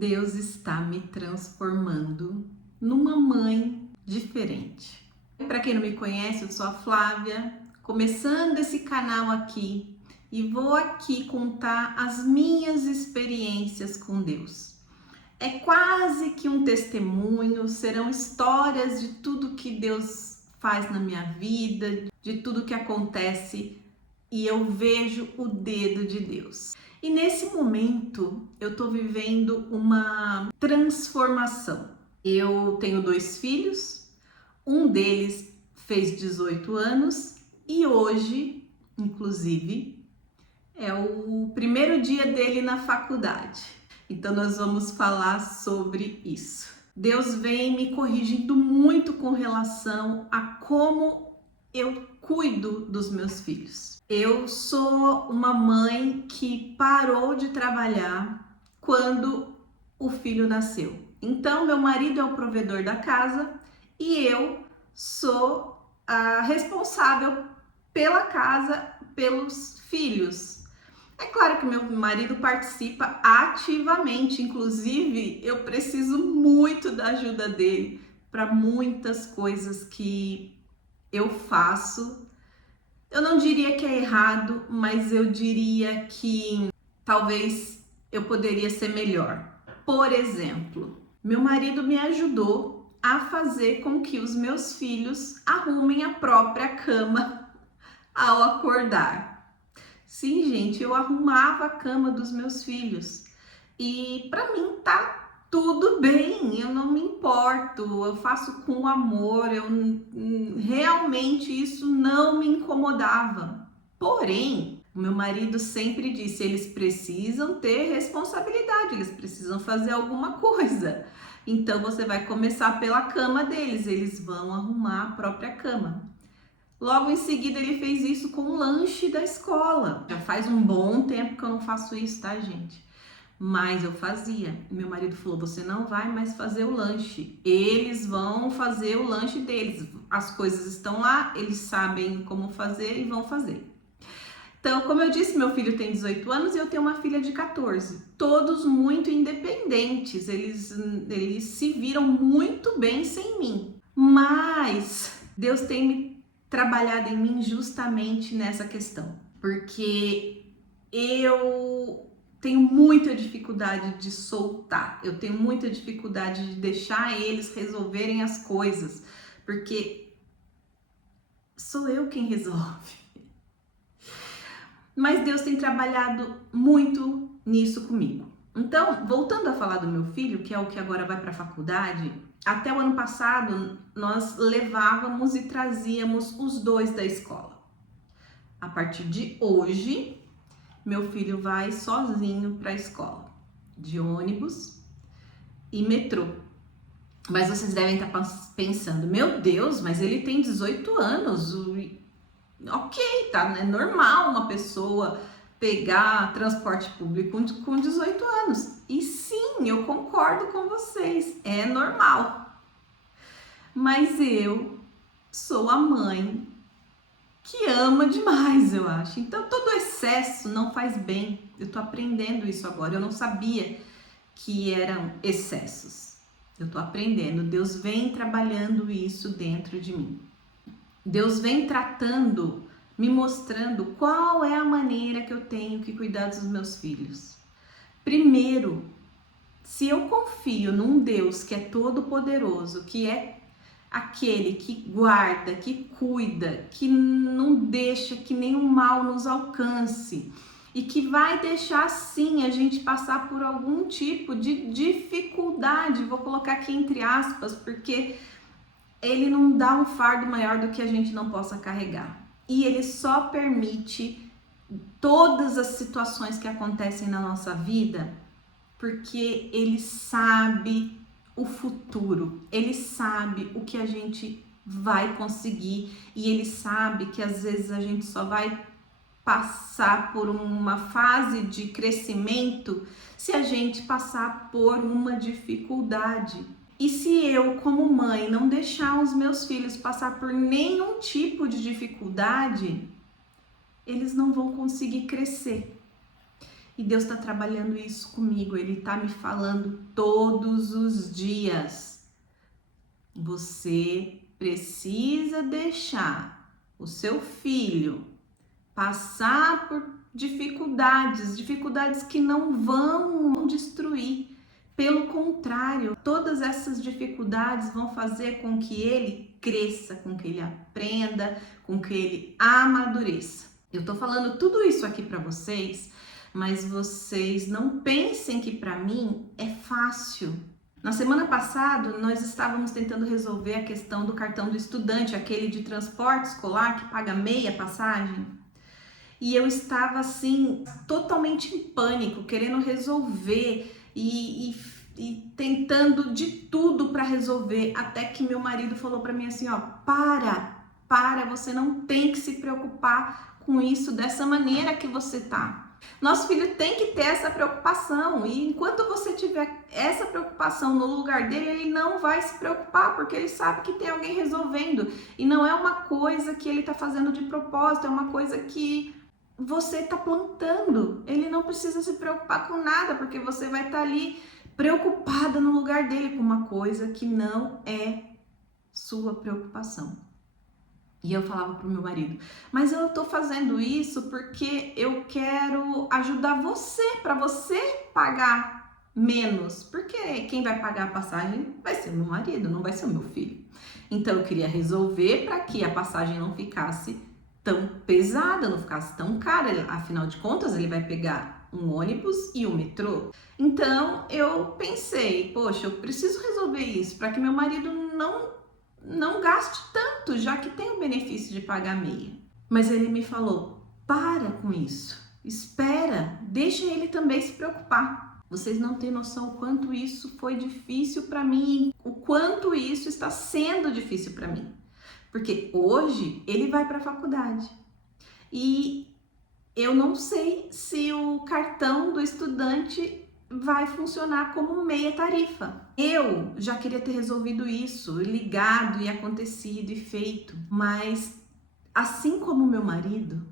Deus está me transformando numa mãe diferente. Para quem não me conhece, eu sou a Flávia, começando esse canal aqui e vou aqui contar as minhas experiências com Deus. É quase que um testemunho, serão histórias de tudo que Deus faz na minha vida, de tudo que acontece e eu vejo o dedo de Deus. E nesse momento eu tô vivendo uma transformação. Eu tenho 2 filhos, um deles fez 18 anos e hoje, inclusive, é o primeiro dia dele na faculdade. Então nós vamos falar sobre isso. Deus vem me corrigindo muito com relação a como eu cuido dos meus filhos. Eu sou uma mãe que parou de trabalhar quando o filho nasceu. Então, meu marido é o provedor da casa e eu sou a responsável pela casa, pelos filhos. É claro que meu marido participa ativamente, inclusive eu preciso muito da ajuda dele para muitas coisas que eu faço. Eu não diria que é errado, mas eu diria que talvez eu poderia ser melhor. Por exemplo, meu marido me ajudou a fazer com que os meus filhos arrumem a própria cama ao acordar. Sim, gente, eu arrumava a cama dos meus filhos e para mim tá tudo bem, eu não me importo, eu faço com amor, realmente isso não me incomodava. Porém, o meu marido sempre disse, eles precisam ter responsabilidade, eles precisam fazer alguma coisa. Então você vai começar pela cama deles, eles vão arrumar a própria cama. Logo em seguida ele fez isso com o lanche da escola. Já faz um bom tempo que eu não faço isso, tá, gente? Mas eu fazia. Meu marido falou, você não vai mais fazer o lanche. Eles vão fazer o lanche deles. As coisas estão lá, eles sabem como fazer e vão fazer. Então, como eu disse, meu filho tem 18 anos e eu tenho uma filha de 14. Todos muito independentes. Eles se viram muito bem sem mim. Mas Deus tem me trabalhado em mim justamente nessa questão. Porque eu tenho muita dificuldade de soltar, eu tenho muita dificuldade de deixar eles resolverem as coisas, porque sou eu quem resolve. Mas Deus tem trabalhado muito nisso comigo. Então, voltando a falar do meu filho, que é o que agora vai para a faculdade, até o ano passado nós levávamos e trazíamos os 2 da escola. A partir de hoje, meu filho vai sozinho para a escola, de ônibus e metrô. Mas vocês devem estar pensando, meu Deus, mas ele tem 18 anos. Ok, tá? É normal uma pessoa pegar transporte público com 18 anos. E sim, eu concordo com vocês, é normal. Mas eu sou a mãe que ama demais, eu acho. Então, todo excesso não faz bem. Eu tô aprendendo isso agora. Eu não sabia que eram excessos. Eu tô aprendendo. Deus vem trabalhando isso dentro de mim. Deus vem tratando, me mostrando qual é a maneira que eu tenho que cuidar dos meus filhos. Primeiro, se eu confio num Deus que é todo poderoso, que é aquele que guarda, que cuida, que não deixa que nenhum mal nos alcance e que vai deixar sim a gente passar por algum tipo de dificuldade, vou colocar aqui entre aspas, porque ele não dá um fardo maior do que a gente não possa carregar. E ele só permite todas as situações que acontecem na nossa vida porque ele sabe o futuro, ele sabe o que a gente vai conseguir e ele sabe que às vezes a gente só vai passar por uma fase de crescimento se a gente passar por uma dificuldade. E se eu, como mãe, não deixar os meus filhos passar por nenhum tipo de dificuldade, eles não vão conseguir crescer. E Deus está trabalhando isso comigo, Ele está me falando todos os dias. Você precisa deixar o seu filho passar por dificuldades que não vão destruir. Pelo contrário, todas essas dificuldades vão fazer com que ele cresça, com que ele aprenda, com que ele amadureça. Eu tô falando tudo isso aqui para vocês, mas vocês não pensem que para mim é fácil. Na semana passada, nós estávamos tentando resolver a questão do cartão do estudante, aquele de transporte escolar que paga meia passagem. E eu estava assim, totalmente em pânico, querendo resolver e tentando de tudo para resolver, até que meu marido falou para mim assim, ó, para, você não tem que se preocupar com isso dessa maneira que você tá. Nosso filho tem que ter essa preocupação, e enquanto você tiver essa preocupação no lugar dele, ele não vai se preocupar, porque ele sabe que tem alguém resolvendo, e não é uma coisa que ele tá fazendo de propósito, é uma coisa que você tá plantando. Ele não precisa se preocupar com nada, porque você vai estar ali preocupada no lugar dele com uma coisa que não é sua preocupação. E eu falava pro meu marido, mas eu tô fazendo isso porque eu quero ajudar você, para você pagar menos, porque quem vai pagar a passagem vai ser o meu marido, não vai ser o meu filho. Então eu queria resolver para que a passagem não ficasse tão pesada, não ficasse tão cara, afinal de contas ele vai pegar um ônibus e um metrô. Então eu pensei, poxa, eu preciso resolver isso para que meu marido não gaste tanto, já que tem o benefício de pagar meia. Mas ele me falou, para com isso, espera, deixa ele também se preocupar. Vocês não têm noção o quanto isso foi difícil para mim, o quanto isso está sendo difícil para mim. Porque hoje ele vai para a faculdade e eu não sei se o cartão do estudante vai funcionar como meia tarifa. Eu já queria ter resolvido isso, ligado e acontecido e feito, mas assim como meu marido,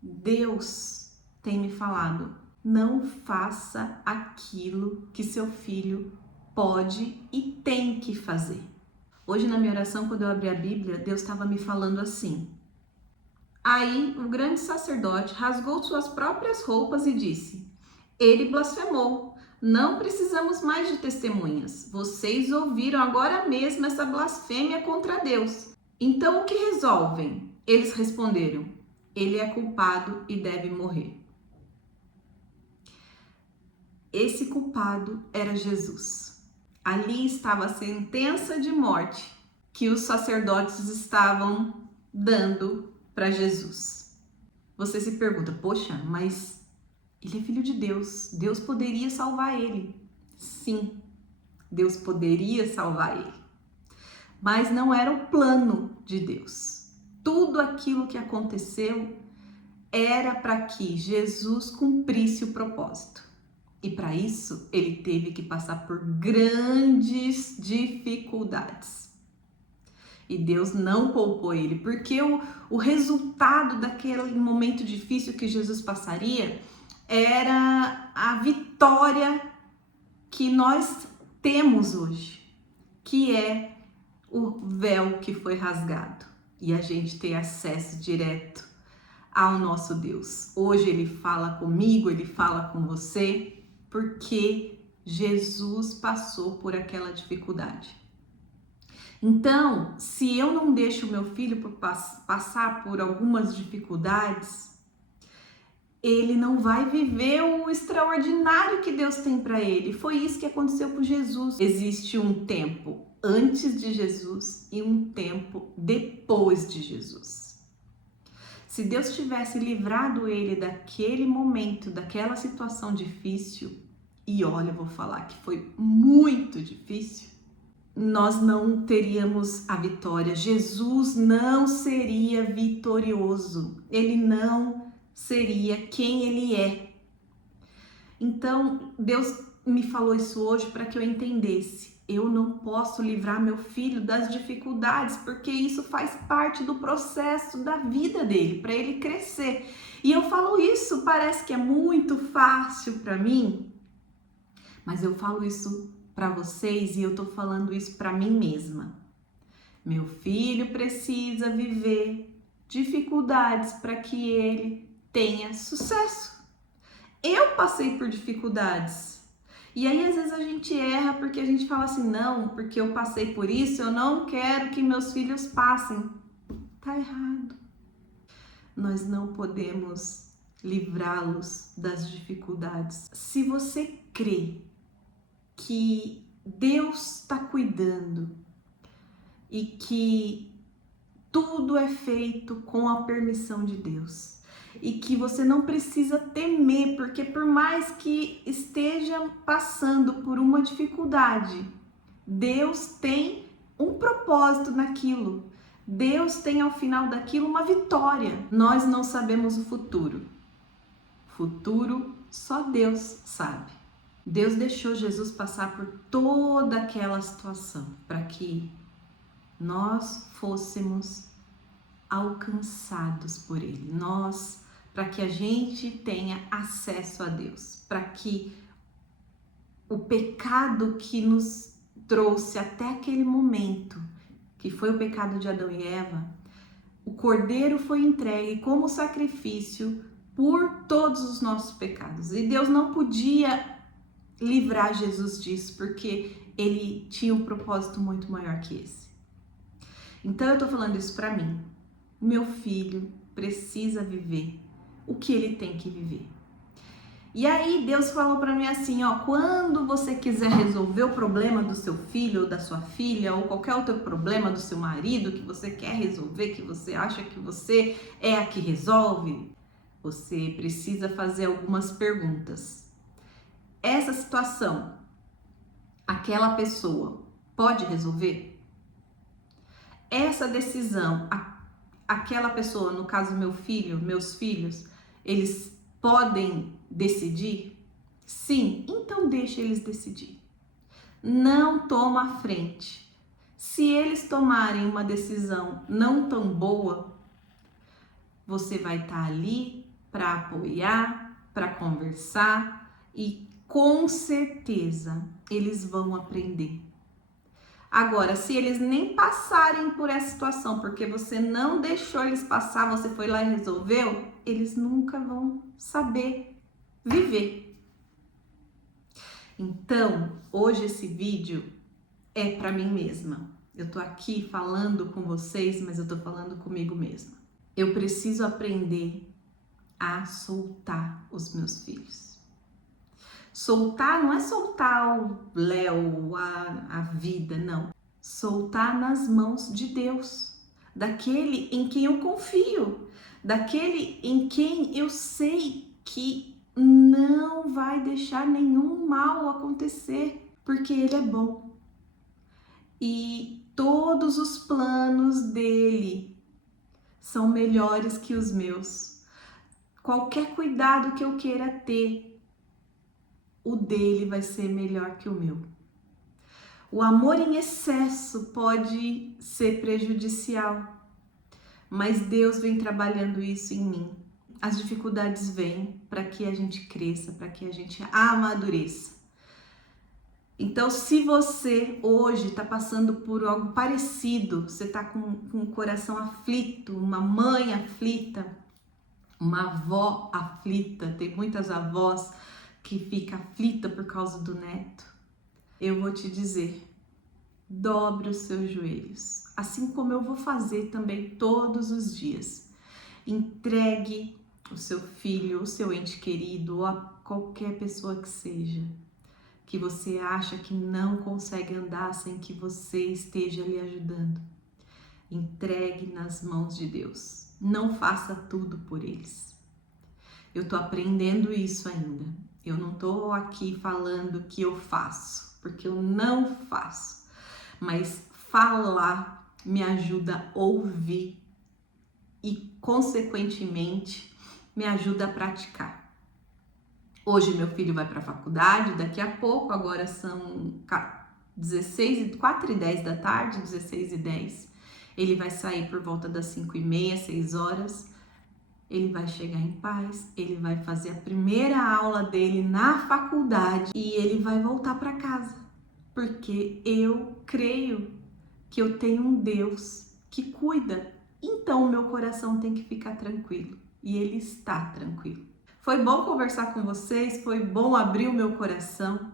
Deus tem me falado, não faça aquilo que seu filho pode e tem que fazer. Hoje na minha oração, quando eu abri a Bíblia, Deus estava me falando assim. Aí o grande sacerdote rasgou suas próprias roupas e disse, ele blasfemou, não precisamos mais de testemunhas, vocês ouviram agora mesmo essa blasfêmia contra Deus. Então o que resolvem? Eles responderam, ele é culpado e deve morrer. Esse culpado era Jesus. Ali estava a sentença de morte que os sacerdotes estavam dando para Jesus. Você se pergunta, poxa, mas ele é filho de Deus, Deus poderia salvar ele. Sim, Deus poderia salvar ele, mas não era o plano de Deus. Tudo aquilo que aconteceu era para que Jesus cumprisse o propósito. E para isso, ele teve que passar por grandes dificuldades. E Deus não poupou ele, porque o resultado daquele momento difícil que Jesus passaria era a vitória que nós temos hoje, que é o véu que foi rasgado e a gente tem acesso direto ao nosso Deus. Hoje ele fala comigo, ele fala com você, porque Jesus passou por aquela dificuldade. Então, se eu não deixo o meu filho passar por algumas dificuldades, ele não vai viver o extraordinário que Deus tem para ele. Foi isso que aconteceu com Jesus. Existe um tempo antes de Jesus e um tempo depois de Jesus. Se Deus tivesse livrado ele daquele momento, daquela situação difícil, e olha, eu vou falar que foi muito difícil, nós não teríamos a vitória. Jesus não seria vitorioso. Ele não seria quem ele é. Então, Deus me falou isso hoje para que eu entendesse. Eu não posso livrar meu filho das dificuldades, porque isso faz parte do processo da vida dele, para ele crescer. E eu falo isso, parece que é muito fácil para mim, mas eu falo isso para vocês e eu tô falando isso para mim mesma. Meu filho precisa viver dificuldades para que ele tenha sucesso. Eu passei por dificuldades. E aí, às vezes, a gente erra porque a gente fala assim, não, porque eu passei por isso, eu não quero que meus filhos passem. Tá errado. Nós não podemos livrá-los das dificuldades. Se você crê que Deus está cuidando e que tudo é feito com a permissão de Deus, e que você não precisa temer, porque por mais que esteja passando por uma dificuldade, Deus tem um propósito naquilo. Deus tem ao final daquilo uma vitória. Nós não sabemos o futuro. Futuro só Deus sabe. Deus deixou Jesus passar por toda aquela situação para que nós fôssemos alcançados por Ele. Para que a gente tenha acesso a Deus, para que o pecado que nos trouxe até aquele momento, que foi o pecado de Adão e Eva, o Cordeiro foi entregue como sacrifício por todos os nossos pecados. E Deus não podia livrar Jesus disso, porque Ele tinha um propósito muito maior que esse. Então eu tô falando isso para mim. Meu filho precisa viver o que ele tem que viver. E aí Deus falou para mim assim, ó, quando você quiser resolver o problema do seu filho ou da sua filha, ou qualquer outro problema do seu marido que você quer resolver, que você acha que você é a que resolve, você precisa fazer algumas perguntas. Essa situação, aquela pessoa pode resolver? Essa decisão, aquela pessoa, no caso meu filho, meus filhos, eles podem decidir? Sim, então deixa eles decidir. Não toma a frente. Se eles tomarem uma decisão não tão boa, você vai estar ali para apoiar, para conversar e com certeza eles vão aprender. Agora, se eles nem passarem por essa situação, porque você não deixou eles passar, você foi lá e resolveu, eles nunca vão saber viver. Então, hoje esse vídeo é para mim mesma. Eu tô aqui falando com vocês, mas eu tô falando comigo mesma. Eu preciso aprender a soltar os meus filhos. Soltar não é soltar o Léo, a vida, não. Soltar nas mãos de Deus, daquele em quem eu confio, daquele em quem eu sei que não vai deixar nenhum mal acontecer, porque Ele é bom. E todos os planos dele são melhores que os meus. Qualquer cuidado que eu queira ter, o dele vai ser melhor que o meu. O amor em excesso pode ser prejudicial, mas Deus vem trabalhando isso em mim. As dificuldades vêm para que a gente cresça, para que a gente amadureça. Então, se você hoje está passando por algo parecido, você está com o coração aflito, uma mãe aflita, uma avó aflita, tem muitas avós que ficam aflitas por causa do neto, eu vou te dizer, dobre os seus joelhos, assim como eu vou fazer também todos os dias. Entregue o seu filho, o seu ente querido, ou a qualquer pessoa que seja, que você acha que não consegue andar sem que você esteja lhe ajudando. Entregue nas mãos de Deus. Não faça tudo por eles. Eu tô aprendendo isso ainda. Eu não tô aqui falando que eu faço, porque eu não faço. Mas falar me ajuda a ouvir e, consequentemente, me ajuda a praticar. Hoje meu filho vai para a faculdade, daqui a pouco, agora são 4h10 da tarde, 16h10. Ele vai sair por volta das 5h30, 6h. Ele vai chegar em paz, ele vai fazer a primeira aula dele na faculdade e ele vai voltar para casa. Porque eu creio que eu tenho um Deus que cuida. Então o meu coração tem que ficar tranquilo. E ele está tranquilo. Foi bom conversar com vocês, foi bom abrir o meu coração.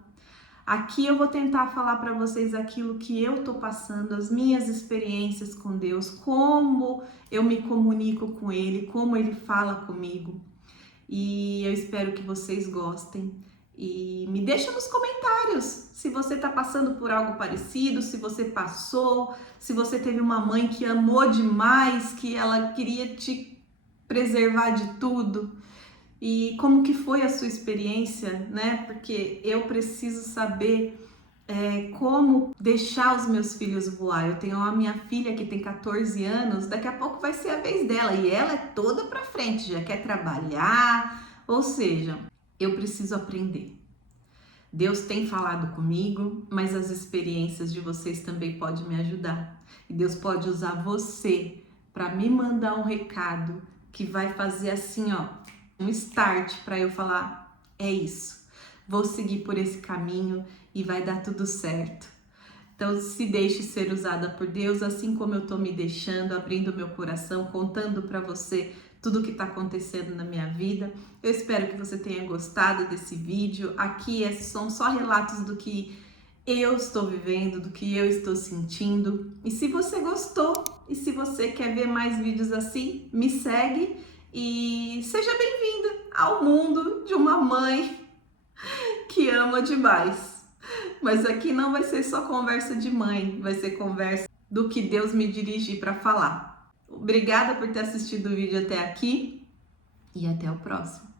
Aqui eu vou tentar falar para vocês aquilo que eu tô passando, as minhas experiências com Deus, como eu me comunico com Ele, como Ele fala comigo. E eu espero que vocês gostem. E me deixa nos comentários se você tá passando por algo parecido, se você passou, se você teve uma mãe que amou demais, que ela queria te preservar de tudo. E como que foi a sua experiência, né? Porque eu preciso saber como deixar os meus filhos voar. Eu tenho a minha filha que tem 14 anos, daqui a pouco vai ser a vez dela e ela é toda pra frente, já quer trabalhar, ou seja, eu preciso aprender. Deus tem falado comigo, mas as experiências de vocês também podem me ajudar. E Deus pode usar você para me mandar um recado que vai fazer assim, ó, um start para eu falar, é isso, vou seguir por esse caminho e vai dar tudo certo. Então se deixe ser usada por Deus, assim como eu tô me deixando, abrindo meu coração, contando para você tudo o que está acontecendo na minha vida. Eu espero que você tenha gostado desse vídeo. Aqui são só relatos do que eu estou vivendo, do que eu estou sentindo. E se você gostou e se você quer ver mais vídeos assim, me segue e seja bem-vinda ao mundo de uma mãe que ama demais. Mas aqui não vai ser só conversa de mãe, vai ser conversa do que Deus me dirigir para falar. Obrigada por ter assistido o vídeo até aqui e até o próximo.